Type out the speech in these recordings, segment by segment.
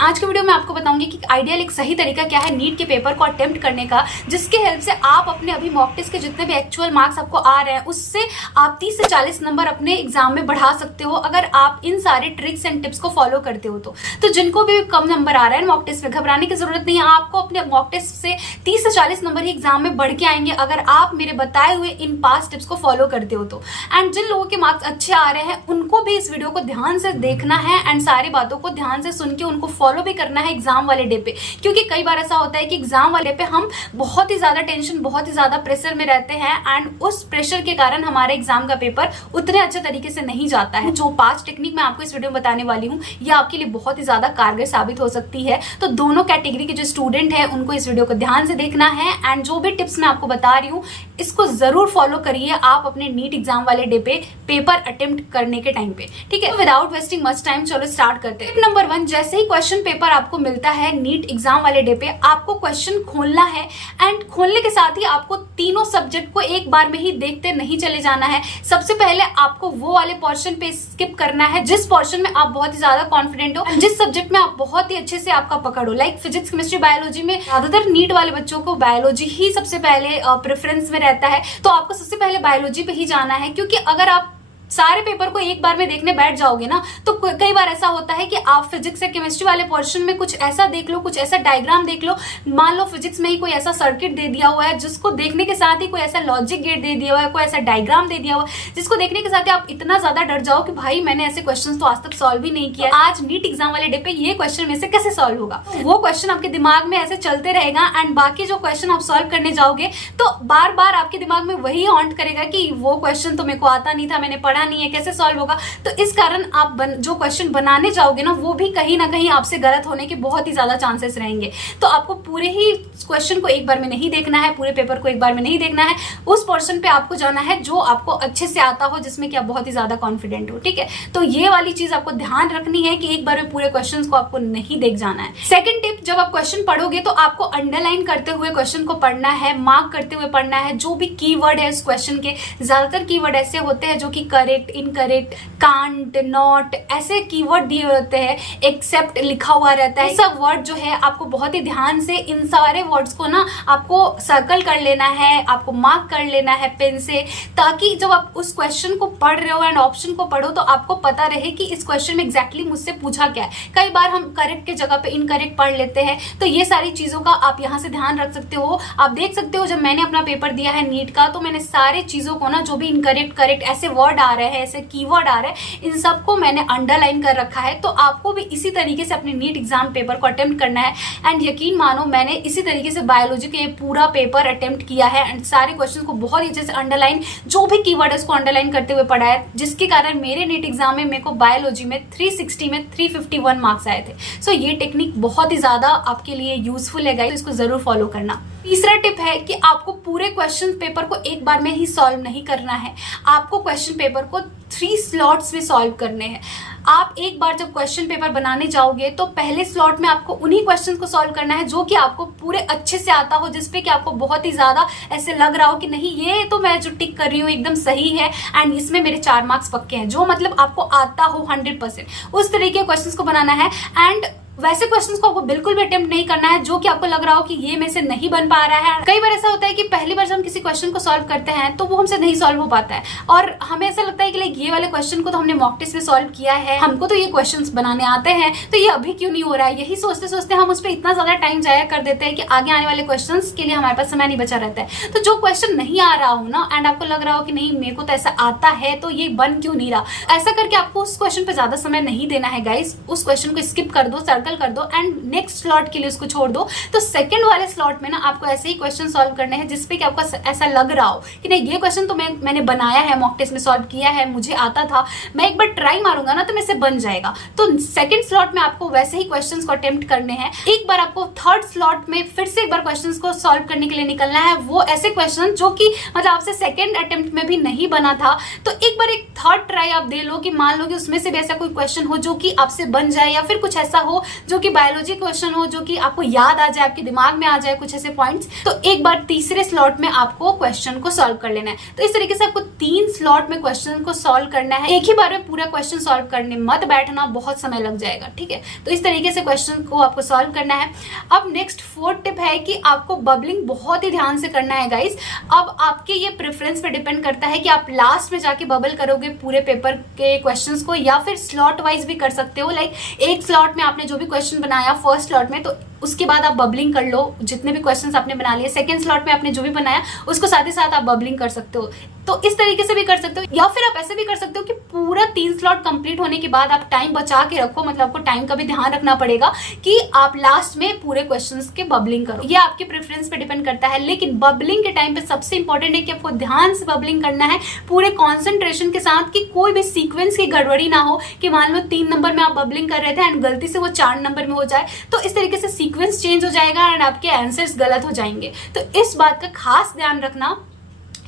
आज के वीडियो में आपको बताऊंगी कि आइडियल एक सही तरीका क्या है नीट के पेपर को अटेम्प्ट करने का, जिसके हेल्प से आप अपने अभी मॉक टेस्ट के जितने भी एक्चुअल मार्क्स आपको आ रहे हैं उससे आप 30 से 40 नंबर अपने एग्जाम में बढ़ा सकते हो, अगर आप इन सारे ट्रिक्स एंड टिप्स को फॉलो करते हो। तो जिनको भी कम नंबर आ रहा है मॉक टेस्ट में, घबराने की जरूरत नहीं है। आपको अपने मॉक टेस्ट से 30 से 40 नंबर ही एग्जाम में बढ़ के आएंगे अगर आप मेरे बताए हुए इन पास टिप्स को फॉलो करते हो तो। एंड जिन लोगों के मार्क्स अच्छे आ रहे हैं उनको भी इस वीडियो को ध्यान से देखना है एंड सारी बातों को ध्यान से सुन के उनको फॉलो भी करना है एग्जाम वाले डे पे, क्योंकि कई बार ऐसा होता है कि एग्जाम वाले पे हम बहुत ही ज्यादा टेंशन, बहुत ही ज्यादा प्रेशर में रहते हैं एंड उस प्रेशर के कारण हमारे एग्जाम का पेपर उतने अच्छे तरीके से नहीं जाता है। जो 5 टेक्निक मैं आपको इस वीडियो में बताने वाली हूँ ये आपके लिए बहुत ही ज्यादा कारगर साबित हो सकती है। तो दोनों कैटेगरी के जो स्टूडेंट है उनको इस वीडियो को ध्यान से देखना है एंड जो भी टिप्स मैं आपको बता रही हूँ इसको जरूर फॉलो करिए आप अपने नीट एग्जाम वाले डे पे पेपर अटेम्प्ट करने के टाइम पे, ठीक है। विदाउट वेस्टिंग मच टाइम चलो स्टार्ट करते हैं। टिप नंबर 1, जैसे ही क्वेश्चन पेपर आपको मिलता है नीट एग्जाम वाले डे पे आपको क्वेश्चन खोलना है एंड खोलने के साथ ही आपको तीनों सब्जेक्ट को एक बार में ही देखते नहीं चले जाना है। सबसे पहले आपको वो वाले पोर्शन पे स्किप करना है जिस पोर्शन में आप बहुत ही ज्यादा कॉन्फिडेंट हो, जिस सब्जेक्ट में आप बहुत ही अच्छे से आपका पकड़ हो। लाइक फिजिक्स, केमिस्ट्री, बायोलॉजी में ज्यादातर नीट वाले बच्चों को बायोलॉजी ही सबसे पहले प्रेफरेंस में रहता है, तो आपको सबसे पहले बायोलॉजी पे ही जाना है। क्योंकि अगर आप सारे पेपर को एक बार में देखने बैठ जाओगे ना तो कई बार ऐसा होता है कि आप फिजिक्स या केमिस्ट्री वाले पोर्शन में कुछ ऐसा देख लो, कुछ ऐसा डायग्राम देख लो, मान लो फिजिक्स में ही कोई ऐसा सर्किट दे दिया हुआ है जिसको देखने के साथ ही कोई ऐसा लॉजिक गेट दे दिया हुआ है, कोई ऐसा डायग्राम दे दिया हुआ है जिसको देखने के साथ ही आप इतना ज्यादा डर जाओ कि भाई मैंने ऐसे क्वेश्चन तो आज तक सॉल्व ही नहीं किया, आज नीट एग्जाम वाले डे पे ये क्वेश्चन में से कैसे सॉल्व होगा। वो क्वेश्चन आपके दिमाग में ऐसे चलते रहेगा एंड बाकी जो क्वेश्चन आप सॉल्व करने जाओगे तो बार बार आपके दिमाग में वही हॉन्ट करेगा कि वो क्वेश्चन तो मेरे को आता नहीं था, मैंने पढ़ा नहीं है, कैसे सॉल्व होगा। तो इस कारण आप जो क्वेश्चन बनाने जाओगे ना वो भी कहीं ना कहीं आपसे गलत होने के बहुत ही ज्यादा चांसेस रहेंगे। तो आपको पूरे ही क्वेश्चन को एक बार में नहीं देखना है, पूरे पेपर को एक बार में नहीं देखना है, उस पोर्शन पे आपको जाना है जो आपको अच्छे से आता हो, जिसमें कि आप बहुत ही ज्यादा कॉन्फिडेंट हो, ठीक है। तो ये वाली चीज आपको ध्यान रखनी है कि एक बार में पूरे क्वेश्चन को आपको नहीं देख जाना है। सेकेंड टिप, जब आप क्वेश्चन पढ़ोगे तो आपको अंडरलाइन करते हुए क्वेश्चन को पढ़ना है, मार्क करते हुए पढ़ना है। जो भी कीवर्ड है उस क्वेश्चन के, ज्यादातर कीवर्ड ऐसे होते हैं जो कि करेक्ट, इनकरेक्ट, कांट, नॉट ऐसे कीवर्ड दिए होते हैं, एक्सेप्ट लिखा हुआ रहता है। सब वर्ड जो है आपको बहुत ही ध्यान से इन सारे वर्ड्स को ना आपको सर्कल कर लेना है, आपको मार्क कर लेना है पेन से, ताकि जब आप उस क्वेश्चन को पढ़ रहे हो एंड ऑप्शन को पढ़ो तो आपको पता रहे कि इस क्वेश्चन में एग्जैक्टली मुझसे पूछा क्या है। कई बार हम करेक्ट के जगह पे इनकरेक्ट पढ़ लेते हैं, तो ये सारी चीजों का आप यहाँ से ध्यान रख सकते हो। आप देख सकते हो जब मैंने अपना पेपर दिया है नीट का तो मैंने सारे चीजों को ना, जो भी इनकरेक्ट, करेक्ट ऐसे वर्ड आ रहे हैं, ऐसे कीवर्ड आ रहे हैं, इन सबको मैंने अंडरलाइन कर रखा है। तो आपको भी इसी तरीके से अपने नीट एग्जाम पेपर को अटेम्प्ट करना है एंड यकीन मानो मैंने इसी तरीके से बायोलॉजी के पूरा पेपर अटेम्प्ट किया है एंड सारे क्वेश्चन को बहुत अच्छे से अंडरलाइन, जो भी कीवर्ड है उसको अंडरलाइन करते हुए पढ़ा है, जिसके कारण मेरे नीट एग्जाम में मेरे को बायोलॉजी में 360 में 351 मार्क्स आए थे। सो ये टेक्निक बहुत ही ज्यादा आपके लिए यूजफुल है गाइस, तो इसको जरूर फॉलो करना। तीसरा टिप है कि आपको पूरे क्वेश्चन पेपर को एक बार में ही सॉल्व नहीं करना है, आपको क्वेश्चन पेपर को 3 स्लॉट्स में सॉल्व करने हैं। आप एक बार जब क्वेश्चन पेपर बनाने जाओगे तो पहले स्लॉट में आपको उन्हीं क्वेश्चंस को सॉल्व करना है जो कि आपको पूरे अच्छे से आता हो, जिसपे कि आपको बहुत ही ज्यादा ऐसे लग रहा हो कि नहीं ये तो मैं जो टिक कर रही हूँ एकदम सही है एंड इसमें मेरे 4 मार्क्स पक्के हैं, जो मतलब आपको आता हो 100%। उस तरीके के क्वेश्चंस को बनाना है एंड वैसे क्वेश्चंस को आपको बिल्कुल भी अटेम्प्ट नहीं करना है जो कि आपको लग रहा हो कि ये में से नहीं बन पा रहा है। कई बार ऐसा होता है कि पहली बार जब हम किसी क्वेश्चन को सॉल्व करते हैं तो वो हमसे नहीं सॉल्व हो पाता है और हमें ऐसा लगता है कि लाइक ये वाले क्वेश्चन को तो हमने मॉक टेस्ट में सॉल्व किया है, हमको तो ये क्वेश्चंस बनाने आते हैं, तो ये अभी क्यों नहीं हो रहा है। यही सोचते सोचते हम उस पर इतना ज्यादा टाइम जाया कर देते हैं कि आगे आने वाले क्वेश्चन के लिए हमारे पास समय नहीं बचा रहता है। तो जो क्वेश्चन नहीं आ रहा हो ना एंड आपको लग रहा हो कि नहीं मेरे को तो ऐसा आता है तो ये बन क्यों नहीं रहा, ऐसा करके आपको उस क्वेश्चन पे ज्यादा समय नहीं देना है गाइस। उस क्वेश्चन को स्किप कर दो, सर्कल कर दो एंड नेक्स्ट स्लॉट के लिए उसको छोड़ दो। तो सेकंड वाले स्लॉट में ना आपको ऐसे ही क्वेश्चन सॉल्व करने हैं जिसपे कि आपको ऐसा लग रहा हो कि नहीं ये क्वेश्चन तो मैंने बनाया है, मॉक टेस्ट में सॉल्व किया है, मुझे आता था, मैं एक बार ट्राई मारूंगा ना तो मेरे से बन जाएगा। तो सेकंड स्लॉट में आपको वैसे ही क्वेश्चंस को अटेम्प्ट करने हैं। एक बार आपको थर्ड स्लॉट में फिर से एक बार क्वेश्चंस को सॉल्व करने के लिए निकलना है, वो ऐसे क्वेश्चन जो कि मतलब आपसे सेकंड अटेम्प्ट में भी नहीं बना था। तो एक बार एक थर्ड ट्राई आप दे लो कि मान लो कि उसमें से भी ऐसा कोई क्वेश्चन हो जो कि आपसे बन जाए या फिर कुछ ऐसा हो जो कि बायोलॉजी क्वेश्चन हो, जो कि आपको याद आ जाए, आपके दिमाग में आ जाए कुछ ऐसे पॉइंट्स, तो एक बार तीसरे स्लॉट में आपको क्वेश्चन को सॉल्व कर लेना है। तो इस तरीके से आपको 3 स्लॉट में क्वेश्चन को सॉल्व करना है। एक ही बार में पूरा क्वेश्चन सॉल्व करने मत बैठना, बहुत समय लग जाएगा, ठीक है। तो इस तरीके से क्वेश्चन को आपको सॉल्व करना है। अब नेक्स्ट 4th टिप है कि आपको बबलिंग बहुत ही ध्यान से करना है गाइस। अब आपके ये प्रेफरेंस पे डिपेंड करता है कि आप लास्ट में जाके बबल करोगे पूरे पेपर के क्वेश्चंस को, या फिर स्लॉट वाइज भी कर सकते हो। लाइक एक स्लॉट में आपने जो भी क्वेश्चन बनाया फर्स्ट स्लॉट में, तो उसके बाद आप बबलिंग कर लो जितने भी क्वेश्चंस आपने बना लिए। सेकंड स्लॉट में आपने जो भी बनाया उसको साथ ही साथ आप बबलिंग कर सकते हो। तो इस तरीके से भी कर सकते हो, या फिर आप ऐसे भी कर सकते हो कि पूरा 3 स्लॉट कंप्लीट होने के बाद आप टाइम बचा के रखो। मतलब आपको टाइम का भी ध्यान रखना पड़ेगा कि आप लास्ट में पूरे क्वेश्चंस के बबलिंग करो। ये आपके प्रेफरेंस पे डिपेंड करता है, लेकिन बबलिंग के टाइम पे सबसे इंपॉर्टेंट है कि आपको ध्यान से बबलिंग करना है, पूरे कॉन्सेंट्रेशन के साथ, कि कोई भी सीक्वेंस की गड़बड़ी ना हो कि मान लो 3 नंबर में आप बबलिंग कर रहे थे एंड गलती से वो 4 नंबर में हो जाए, तो इस तरीके से सीक्वेंस चेंज हो जाएगा एंड आपके आंसर्स गलत हो जाएंगे। तो इस बात का खास ध्यान रखना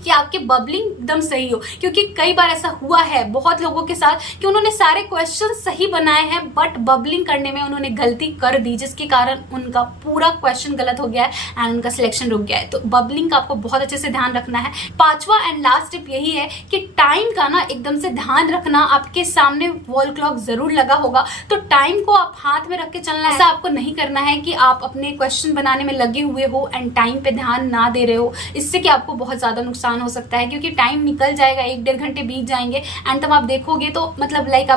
कि आपके बबलिंग एकदम सही हो, क्योंकि कई बार ऐसा हुआ है बहुत लोगों के साथ कि उन्होंने सारे क्वेश्चन सही बनाए हैं बट बबलिंग करने में उन्होंने गलती कर दी, जिसके कारण उनका पूरा क्वेश्चन गलत हो गया है एंड उनका सिलेक्शन रुक गया है। तो बबलिंग का आपको बहुत अच्छे से ध्यान रखना है। 5वां एंड लास्ट टिप यही है कि टाइम का ना एकदम से ध्यान रखना। आपके सामने वॉल क्लॉक जरूर लगा होगा, तो टाइम को आप हाथ में रख के चलना है। ऐसा आपको नहीं करना है कि आप अपने क्वेश्चन बनाने में लगे हुए हो एंड टाइम पे ध्यान ना दे रहे हो। इससे कि आपको बहुत ज्यादा नुकसान हो सकता है, क्योंकि टाइम निकल जाएगा, 1-1.5 घंटे बीत जाएंगे एंड तब आप देखोगे तो मतलब लाइक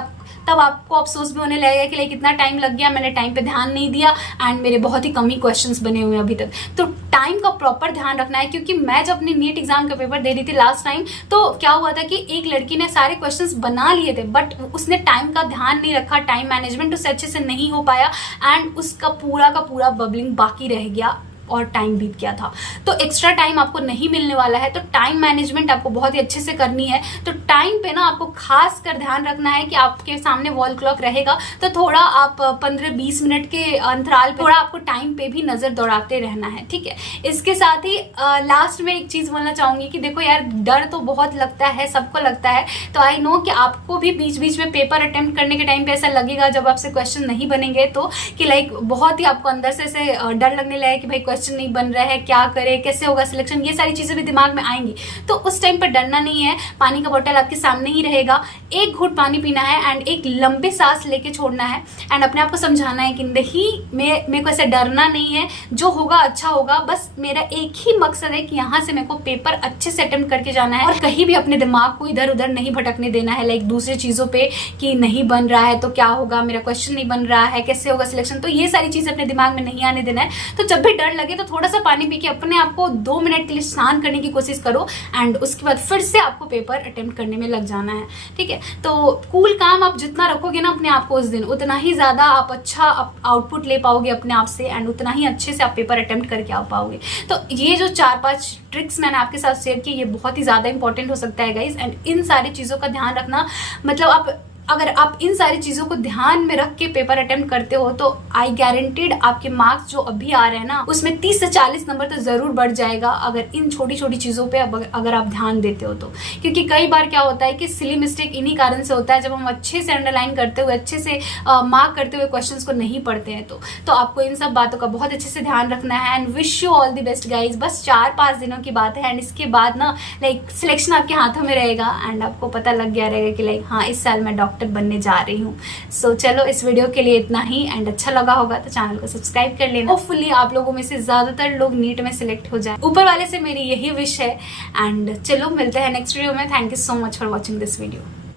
तब आपको अफसोस भी होने लगेगा कि लाइक इतना टाइम लग गया, मैंने टाइम पे ध्यान नहीं दिया एंड मेरे बहुत ही कम ही क्वेश्चंस बने हुए हैं अभी तक। तो टाइम का प्रॉपर ध्यान रखना है, क्योंकि मैं जब अपनी नीट एग्जाम का पेपर दे रही थी लास्ट टाइम, तो क्या हुआ था कि एक लड़की ने सारे क्वेश्चंस बना लिए थे बट उसने टाइम का ध्यान नहीं रखा, टाइम मैनेजमेंट उससे अच्छे से नहीं हो पाया एंड उसका पूरा का पूरा बबलिंग बाकी रह गया और टाइम बीत गया था। तो एक्स्ट्रा टाइम आपको नहीं मिलने वाला है, तो टाइम मैनेजमेंट आपको बहुत ही अच्छे से करनी है। तो टाइम पे ना आपको खास कर ध्यान रखना है कि आपके सामने वॉल क्लॉक रहेगा तो थोड़ा आप 15-20 मिनट के अंतराल पे थोड़ा आपको टाइम पे भी नजर दौड़ाते रहना है, ठीक है। इसके साथ ही लास्ट में एक चीज बोलना चाहूंगी कि देखो यार, डर तो बहुत लगता है, सबको लगता है। तो आई नो कि आपको भी बीच बीच में पेपर अटेम्प्ट करने के टाइम पे ऐसा लगेगा जब आपसे क्वेश्चन नहीं बनेंगे, तो कि लाइक बहुत ही आपको अंदर से डर लगने लगे कि भाई क्वेश्चन नहीं बन रहा है, क्या करे, कैसे होगा सिलेक्शन, ये सारी चीजें भी दिमाग में आएंगी। तो उस टाइम पर डरना नहीं है, पानी का बोतल आपके सामने ही रहेगा, एक घूंट पानी पीना है एंड एक लंबे सांस लेके छोड़ना है एंड अपने आप को समझाना है कि नहीं, मेरे को ऐसे डरना नहीं है, जो होगा अच्छा होगा, बस मेरा एक ही मकसद है कि यहाँ से मेरे को पेपर अच्छे से अटेम्प्ट करके जाना है और कहीं भी अपने दिमाग को इधर उधर नहीं भटकने देना है, लाइक दूसरी चीजों पे कि नहीं बन रहा है तो क्या होगा, मेरा क्वेश्चन नहीं बन रहा है, कैसे होगा सिलेक्शन, तो ये सारी चीजें अपने दिमाग में नहीं आने देना है। तो जब भी डर लगे तो थोड़ा सा पानी पी के अपने आप को 2 मिनट के लिए शांत करने की कोशिश करो एंड उसके बाद फिर से आपको पेपर अटेम्प्ट करने में लग जाना है, ठीक है। तो कूल काम आप जितना रखोगे ना अपने आप को उस दिन, उतना ही ज्यादा आप अच्छा आउटपुट ले पाओगे अपने आप से एंड उतना ही अच्छे से आप पेपर अटेम्प्ट करके आ पाओगे। तो ये जो 4-5 ट्रिक्स मैंने आपके साथ शेयर की, ये बहुत ही ज्यादा इंपॉर्टेंट हो सकता है गाइज एंड इन सारी चीजों का ध्यान रखना। मतलब अगर आप इन सारी चीज़ों को ध्यान में रख के पेपर अटेम्प्ट करते हो तो आई गारंटीड आपके मार्क्स जो अभी आ रहे हैं ना, उसमें 30 से 40 नंबर तो ज़रूर बढ़ जाएगा, अगर इन छोटी छोटी चीज़ों पे अगर आप ध्यान देते हो तो। क्योंकि कई बार क्या होता है कि सिली मिस्टेक इन्हीं कारण से होता है, जब हम अच्छे से अंडरलाइन करते हुए, अच्छे से मार्क करते हुए क्वेश्चन को नहीं पढ़ते हैं। तो आपको इन सब बातों का बहुत अच्छे से ध्यान रखना है and wish you all the best guys. बस 4-5 दिनों की बात है एंड इसके बाद ना लाइक सिलेक्शन आपके हाथों में रहेगा एंड आपको पता लग गया रहेगा कि लाइक हाँ, इस साल मैं डॉक्टर बनने जा रही हूँ। सो चलो, इस वीडियो के लिए इतना ही एंड अच्छा लगा होगा तो चैनल को सब्सक्राइब कर लेना। होपफुली आप लोगों में से ज्यादातर लोग नीट में सिलेक्ट हो जाए, ऊपर वाले से मेरी यही विश है एंड चलो मिलते हैं नेक्स्ट वीडियो में। Thank you so much for watching this video.